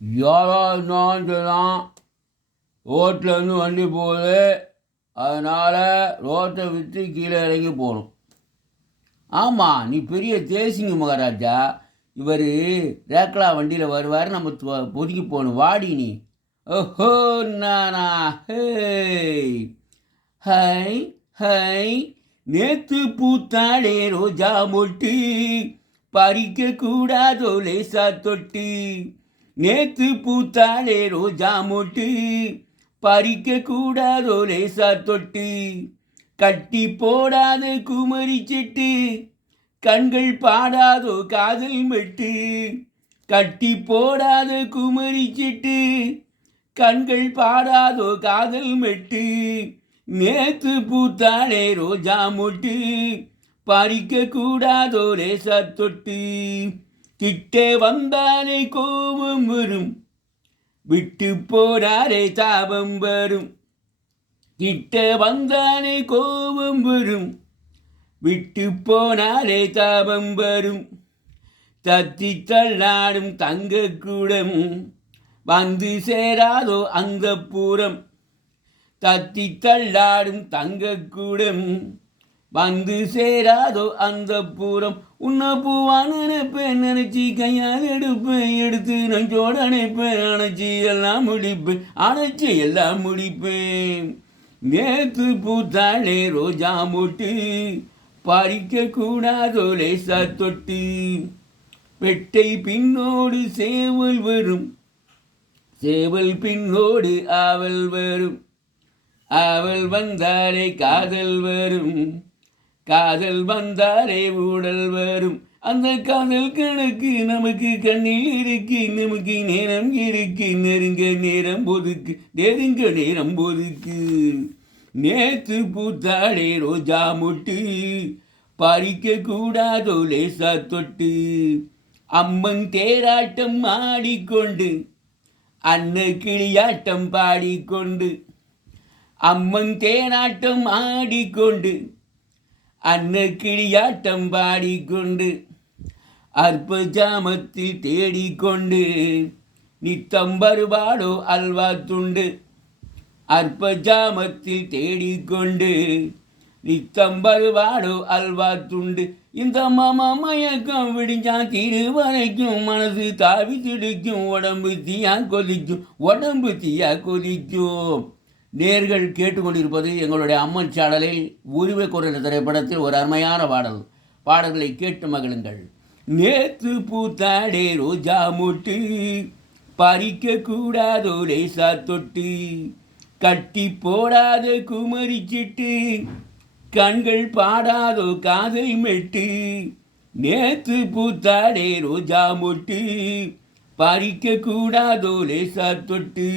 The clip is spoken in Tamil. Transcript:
யாராவது தான் ரோட்லேருந்து வண்டி போகுது, அதனால் ரோட்டை விட்டு கீழே இறங்கி போகணும். ஆமாம், நீ பெரிய தேசிங்க மகாராஜா. இவர் ரேக்லா வண்டியில் வருவார், நம்ம பொதுக்கி போகணும். வாடி நீ. ஓஹோ நானா, ஹே ஹை ஹை, நேத்து பூத்தாளே ரோஜா மொட்டு, பறிக்க கூடாதோ லேசா தொட்டு. நேத்து பூத்தாளே ரோஜா மொட்டு, பறிக்க கூடாதோ லேசா தொட்டு. கட்டி போடாத குமரி செட்டு, கண்கள் பாடாதோ காதல் மெட்டு. கட்டி போடாத குமரி செட்டு, கண்கள் பாடாதோ காதல் மெட்டு. நேத்து பூத்தாளே ரோஜா மொட்டு, பறிக்க கூடாதோ லேசா தொட்டு. கிட்டே வந்தாலே கோபம் வரும், விட்டு போனாலே தாபம் வரும். கிட்ட வந்தாலே கோபம் வரும், விட்டு போனாலே தாபம் வரும். தத்தி தள்ளாடும் தங்கக்கூடம், வந்து சேராதோ அந்த பூரம். தத்தி தள்ளாடும் தங்கக்கூடம், வந்து சேராதோ அந்த பூரம். உன்னை பூவான நினைப்பேன், நினைச்சி கையால் எடுப்பேன், எடுத்து நஞ்சோட அணைப்பேன், அணைச்சி எல்லாம் முடிப்பேன், அணைச்சி எல்லாம் முடிப்பேன். நேத்து பூத்தாளே ரோஜா மொட்டு, பறிக்க கூடாதோ லேசா தொட்டு. பெட்டை பின்னோடு சேவல் வரும், சேவல் பின்னோடு ஆவல் வரும். ஆவல் வந்தாலே காதல் வரும், காதல் வந்தாலே ஊடல் வரும். அந்த காதல் கணக்கு நமக்கு கண்ணில் இருக்கு, நமக்கு நேரம் இருக்கு. நெருங்க நேரம் பொதுக்கு, நெருங்க நேரம் பொதுக்கு. நேத்து பூத்தாளே ரோஜா மொட்டு, பறிக்க கூடாதோ லேசா தொட்டு. அம்மன் தேராட்டம் ஆடிக்கொண்டு, அன்ன கிளியாட்டம் பாடிக்கொண்டு. அம்மன் தேனாட்டம் ஆடிக்கொண்டு, அன்ன கிளியாட்டம் பாடிக்கொண்டு. அற்ப ஜாமத்தில் தேடிக்கொண்டு, நித்தம் வருவாடோ அல்வா துண்டு. அற்ப ஜாமத்தில் தேடிக்கொண்டு, நித்தம் வருவாடோ அல்வா துண்டு. இந்த மாமா மயக்கம் விடிஞ்சான் தீரு வரைக்கும், மனசு தாவி திடிக்கும், உடம்பு தீயா கொதிக்கும், உடம்பு தீயா கொதிக்கும். நேர்கள் கேட்டுக்கொண்டிருப்பது எங்களுடைய அம்மன் சேனலில் உரிமை குரல் திரைப்படத்தில் ஒரு அருமையான பாடல்களை கேட்டு மகிழுங்கள். நேத்து பூத்தாடே ரோஜா மொட்டு, பறிக்க கூடாதோ லேசா தொட்டு. கட்டி போடாத குமரி சிட்டு, கண்கள் பாடாதோ காதல் மெட்டு. நேத்து பூத்தாடே ரோஜா மொட்டு, பறிக்க கூடாதோ லேசா தொட்டு.